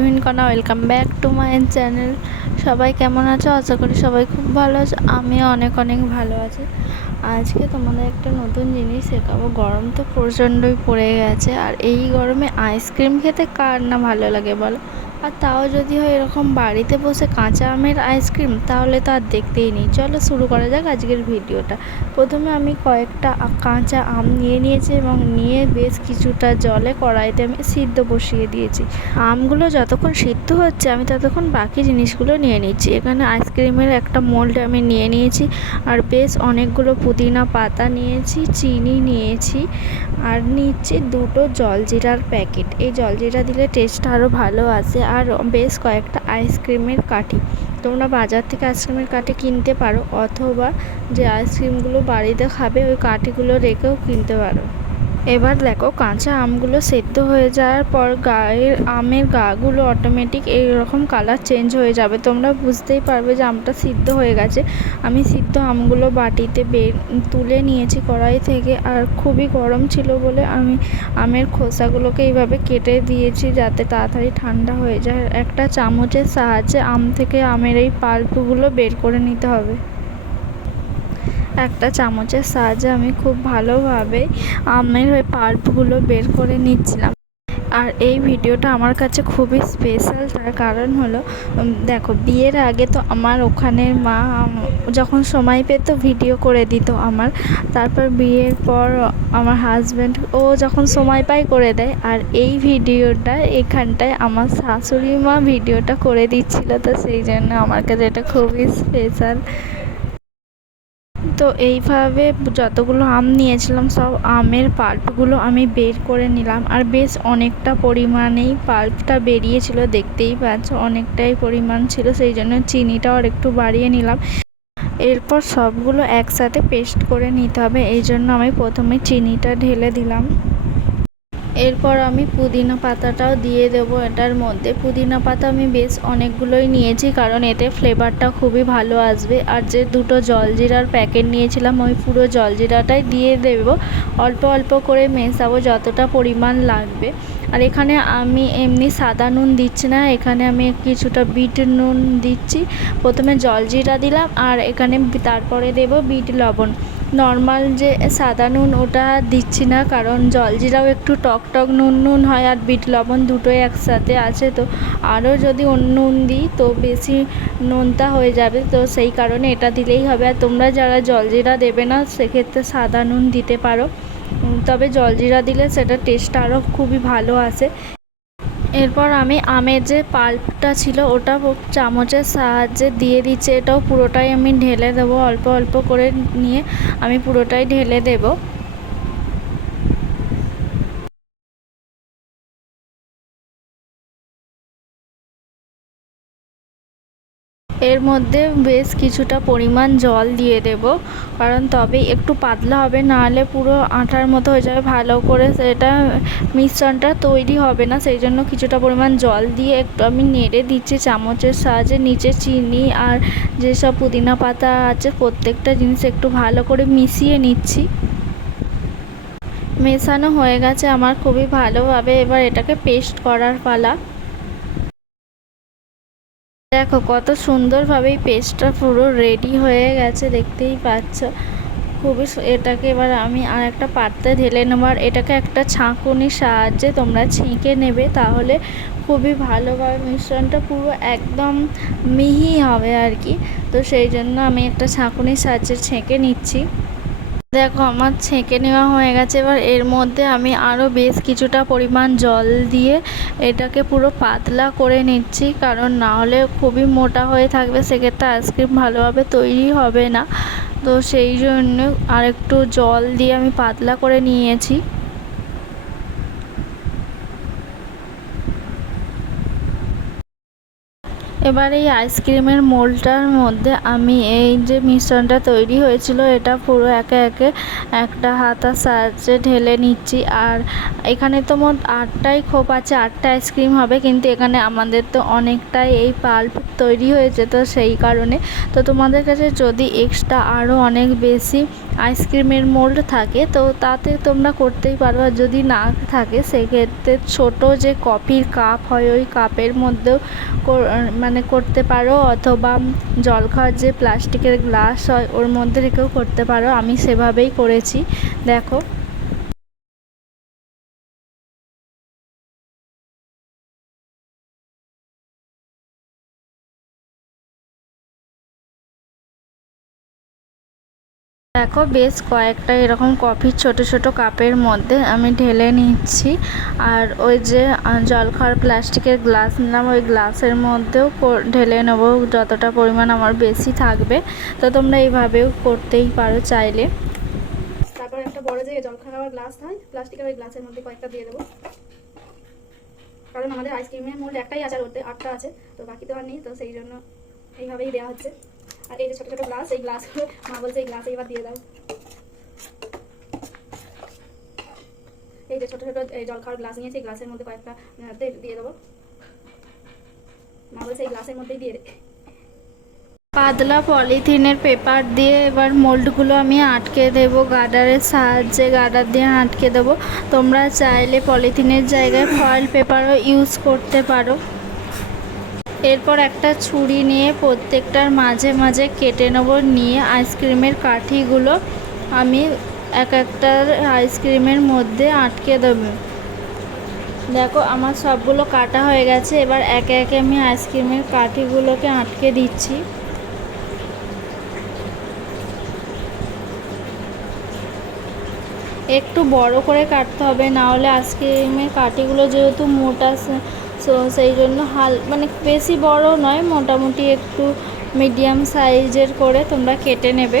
তুহিন কণা। Welcome back to my channel. সবাই কেমন আছো? আশা করি সবাই খুব ভালো আছে। আমিও অনেক ভালো আছি। আজকে তোমাদের একটা নতুন জিনিস শেখাবো। গরম তো প্রচণ্ডই পড়ে গেছে, আর এই গরমে আইসক্রিম খেতে কার না ভালো লাগে বলো? আর তাও যদি হয় এরকম বাড়িতে বসে কাঁচা আমের আইসক্রিম, তাহলে তো আর দেখতেই নেই। চলো শুরু করা যাক আজকের ভিডিওটা। প্রথমে আমি কয়েকটা কাঁচা আম নিয়ে নিয়েছি এবং নিয়ে বেশ কিছুটা জলে কড়াইতে আমি সিদ্ধ বসিয়ে দিয়েছি। আমগুলো যতক্ষণ সিদ্ধ হচ্ছে আমি ততক্ষণ বাকি জিনিসগুলো নিয়ে নিচ্ছি। এখানে আইসক্রিমের একটা মোল্ড আমি নিয়ে নিয়েছি, আর বেশ অনেকগুলো পুদিনা পাতা নিয়েছি, চিনি নিয়েছি, আর নিচ্ছি দুটো জলজিরার প্যাকেট। এই জলজিরা দিলে টেস্টটা আরও ভালো আসে। আর বেশ কয়েকটা আইসক্রিমের কাঠি। তোমরা বাজার থেকে আইসক্রিমের কাঠি কিনতে পারো, অথবা যে আইসক্রিমগুলো বাড়িতে খাবে ওই কাঠিগুলো রেখেও কিনতে পারো। এবার দেখো, কাঁচা আমগুলো সেদ্ধ হয়ে যাওয়ার পর আমের গাগুলো অটোমেটিক এইরকম কালার চেঞ্জ হয়ে যাবে। তোমরা বুঝতেই পারবে যে আমটা সিদ্ধ হয়ে গেছে। আমি সিদ্ধ আমগুলো বাটিতে তুলে নিয়েছি কড়াই থেকে, আর খুবই গরম ছিল বলে আমি আমের খোসাগুলোকে এইভাবে কেটে দিয়েছি যাতে তাড়াতাড়ি ঠান্ডা হয়ে যায়। একটা চামচের সাহায্যে আম থেকে আমের এই পাল্পগুলো বের করে নিতে হবে। একটা চামচের সাহায্যে আমি খুব ভালোভাবে আমের ওই পাল্পগুলো বের করে নিচ্ছিলাম। আর এই ভিডিওটা আমার কাছে খুবই স্পেশাল। তার কারণ হলো, দেখো, বিয়ের আগে তো আমার ওখানের মা যখন সময় পেত ভিডিও করে দিত আমার। তারপর বিয়ের পর আমার হাজব্যান্ড ও যখন সময় পায় করে দেয়। আর এই ভিডিওটা এখানটায় আমার শাশুড়ি মা ভিডিওটা করে দিচ্ছিল, তো সেই জন্য আমার কাছে এটা খুবই স্পেশাল। তো এইভাবে যতগুলো আম নিয়েছিলাম সব আমের পাল্পগুলো আমি বের করে নিলাম, আর বেশ অনেকটা পরিমাণেই পাল্পটা বেরিয়েছিল, দেখতেই পাচ্ছ অনেকটাই পরিমাণ ছিল, সেই জন্য চিনিটাও আর একটু বাড়িয়ে নিলাম। এরপর সবগুলো একসাথে পেস্ট করে নিতে হবে, এই জন্য আমি প্রথমে চিনিটা ঢেলে দিলাম। এরপর আমি পুদিনা পাতাটাও দিয়ে দেবো এটার মধ্যে। পুদিনা পাতা আমি বেশ অনেকগুলোই নিয়েছি, কারণ এতে ফ্লেভারটা খুবই ভালো আসবে। আর যে দুটো জলজিরার প্যাকেট নিয়েছিলাম ওই পুরো জলজিরাটাই দিয়ে দেবো। অল্প অল্প করে মেশাবো যতটা পরিমাণ লাগবে। আর এখানে আমি এমনি সাদা নুন দিচ্ছি না, এখানে আমি কিছুটা বিট নুন দিচ্ছি। প্রথমে জলজিরা দিলাম, আর এখানে তারপরে দেবো বিট লবণ। নর্মাল যে সাদা নুন ওটা দিচ্ছি না, কারণ জলজিরাও একটু টক টক নুন হয়, আর বিট লবণ দুটোই একসাথে আছে, তো আরও যদি অন্য নুন দিই তো বেশি নোনতা হয়ে যাবে, তো সেই কারণে এটা দিলেই হবে। আর তোমরা যারা জলজিরা দেবে না সেক্ষেত্রে সাদা নুন দিতে পারো, তবে জলজিরা দিলে সেটা টেস্টটা আরও খুবই ভালো আসে। এরপর আমি আমের যে পাল্পটা ছিল ওটা চামচের সাহায্যে দিয়ে দিচ্ছি। এটাও পুরোটাই আমি ঢেলে দেবো, অল্প অল্প করে নিয়ে আমি পুরোটাই ঢেলে দেবো। এর মধ্যে বেশ কিছুটা পরিমাণ জল দিয়ে দেব, কারণ তবে একটু পাতলা হবে, না হলে পুরো আঠার মতো হয়ে যাবে, ভালো করে সেটা মিশ্রণটা তৈরি হবে না। সেই জন্য কিছুটা পরিমাণ জল দিয়ে একটু আমি নেড়ে দিচ্ছি চামচের সাহায্যে। নিচে চিনি আর যেসব পুদিনা পাতা আছে প্রত্যেকটা জিনিস একটু ভালো করে মিশিয়ে নিচ্ছি। মেশানো হয়ে গেছে আমার খুবই ভালোভাবে। এবার এটাকে পেস্ট করার পালা। দেখো কত সুন্দরভাবে পেস্টটা পুরো রেডি হয়ে গেছে, দেখতেই পাচ্ছ। খুবই এটাকে এবার আমি আর একটা পাত্রে ঢেলে নেব, আর এটাকে একটা ছাঁকুনির সাহায্যে তোমরা ছেঁকে নেবে, তাহলে খুবই ভালোভাবে মিশ্রণটা পুরো একদম মিহি হবে আর কি। তো সেই জন্য আমি একটা ছাঁকুনির সাহায্যে ছেঁকে নিচ্ছি। দেখো আমার ছেঁকে নেওয়া হয়ে গেছে। এবার এর মধ্যে আমি আরও বেশ কিছুটা পরিমাণ জল দিয়ে এটাকে পুরো পাতলা করে নিচ্ছি, কারণ না হলে খুবই মোটা হয়ে থাকবে, সেক্ষেত্রে আইসক্রিম ভালোভাবে তৈরি হবে না। তো সেই জন্য আর একটু জল দিয়ে আমি পাতলা করে নিয়েছি। এবার এই আইসক্রিমের মোল্ডটার মধ্যে আমি এই যে মিশ্রণটা তৈরি হয়েছিল এটা পুরো একে একে একটা হাতার সাহায্যে ঢেলে নিচ্ছি। আর এখানে তো মোট 8টাই খোপ আছে, 8টা আইসক্রিম হবে, কিন্তু এখানে আমাদের তো অনেকটাই এই পাল্প তৈরি হয়েছে, তো সেই কারণে তো তোমাদের কাছে যদি এক্সট্রা আরও অনেক বেশি আইসক্রিমের মোল্ড থাকে তো তাতে তোমরা করতেই পারো। আর যদি না থাকে সেক্ষেত্রে ছোট যে কফির কাপ হয় ওই কাপের মধ্যেও মানে করতে পারো, অথবা জল খাওয়ার যে প্লাস্টিকের গ্লাস হয় ওর মধ্যে রেখেও করতে পারো। আমি সেভাবেই করেছি, দেখো। দেখো বেশ কয়েকটা এরকম কফির ছোট ছোট কাপের মধ্যে আমি ঢেলে নিচ্ছি। আর ওই যে জল খাওয়ার প্লাস্টিকের গ্লাস নিলাম, ওই গ্লাসের মধ্যেও ঢেলে নেবো যতটা পরিমাণ আমার বেশি থাকবে। তো তোমরা এইভাবেও করতেই পারো চাইলে। তারপর একটা বড় যে জল খাওয়ার গ্লাস হয় প্লাস্টিকের, ওই গ্লাসের মধ্যে কয়েকটা দিয়ে দেবো, কারণ আমাদের আইসক্রিমের মোল্ড একটাই আছে, আর ওতে 8টা আছে, তো বাকি তো আর নেই, তো সেই জন্য এইভাবেই দেওয়া হচ্ছে। আর এই যে ছোটো ছোটো গ্লাস, এই গ্লাসগুলো মা বলছে এই গ্লাসে এবার দিয়ে দাও। এই যে ছোটো ছোটো এই জল খাওয়ার গ্লাস নিয়েছি, এই গ্লাসের মধ্যে কয়েকটা দিয়ে দেবো, মা বলছে এই গ্লাসের মধ্যেই দিয়ে দে। পাতলা পলিথিনের পেপার দিয়ে এবার মোল্ডগুলো আমি আটকে দেব, গার্ডারের সাহায্যে গার্ডার দিয়ে আটকে দেব। তোমরা চাইলে পলিথিনের জায়গায় ফয়েল পেপারও ইউজ করতে পারো। এরপর একটা ছুরি নিয়ে প্রত্যেকটার মাঝে মাঝে কেটে নেব, নিয়ে আইসক্রিমের কাঠিগুলো আমি এক একটা আইসক্রিমের মধ্যে আটকে দেব। দেখো আমার সবগুলো কাটা হয়ে গেছে, এবার একে একে আমি আইসক্রিমের কাঠিগুলোকে আটকে দিচ্ছি। একটু বড় করে কাটতে হবে, না হলে আইসক্রিমের কাঠিগুলো যেহেতু মোটা, সো সেই জন্য মানে বেশি বড় নয়, মোটামুটি একটু মিডিয়াম সাইজের করে তোমরা কেটে নেবে।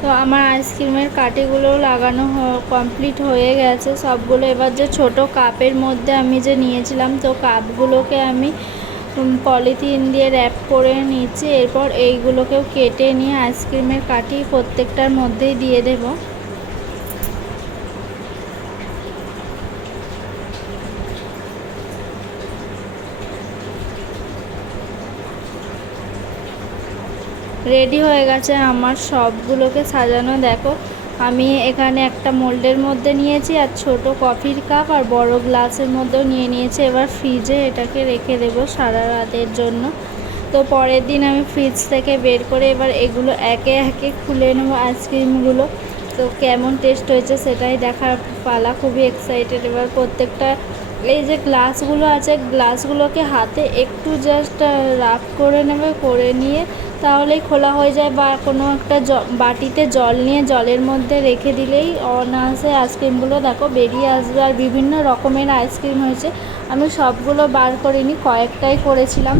তো আমার আইসক্রিমের কাঠিগুলো লাগানো কমপ্লিট হয়ে গেছে সবগুলো। এবার যে ছোট কাপের মধ্যে আমি যে নিয়েছিলাম, তো কাপগুলোকে আমি পলিথিন দিয়ে র্যাপ করে নিচ্ছি। এরপর এইগুলোকেও কেটে নিয়ে আইসক্রিমের কাঠি প্রত্যেকটার মধ্যেই দিয়ে দেবো। রেডি হয়ে গেছে আমার সবগুলোকে সাজানো। দেখো আমি এখানে একটা মোল্ডের মধ্যে নিয়েছি, আর ছোট কফির কাপ আর বড় গ্লাসের মধ্যেও নিয়ে নিয়েছি। এবার ফ্রিজে এটাকে রেখে দেবো সারা রাতের জন্য। তো পরের দিন আমি ফ্রিজ থেকে বের করে এবার এগুলো একে একে খুলে নেবো আইসক্রিমগুলো। তো কেমন টেস্ট হয়েছে সেটাই দেখার পালা, খুবই এক্সাইটেড। এবার প্রত্যেকটা এই যে গ্লাসগুলো আছে, গ্লাসগুলোকে হাতে একটু জাস্ট রাফ করে নেবে, করে নিয়ে তাহলেই খোলা হয়ে যায়। বা কোনো একটা বাটিতে জল নিয়ে জলের মধ্যে রেখে দিলেই অনায়াসে আইসক্রিমগুলো দেখো বেরিয়ে আসবে। আর বিভিন্ন রকমের আইসক্রিম হয়েছে, আমি সবগুলো বার করিনি, কয়েকটাই করেছিলাম।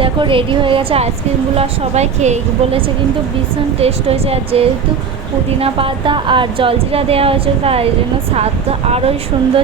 দেখো রেডি হয়ে গেছে আইসক্রিমগুলো, আর সবাই খেয়ে বলেছে কিন্তু ভীষণ টেস্ট হয়েছে। আর যেহেতু পুদিনা পাতা আর জলজিরা দেওয়া হয়েছে তাই জন্য স্বাদটা আরোই সুন্দর।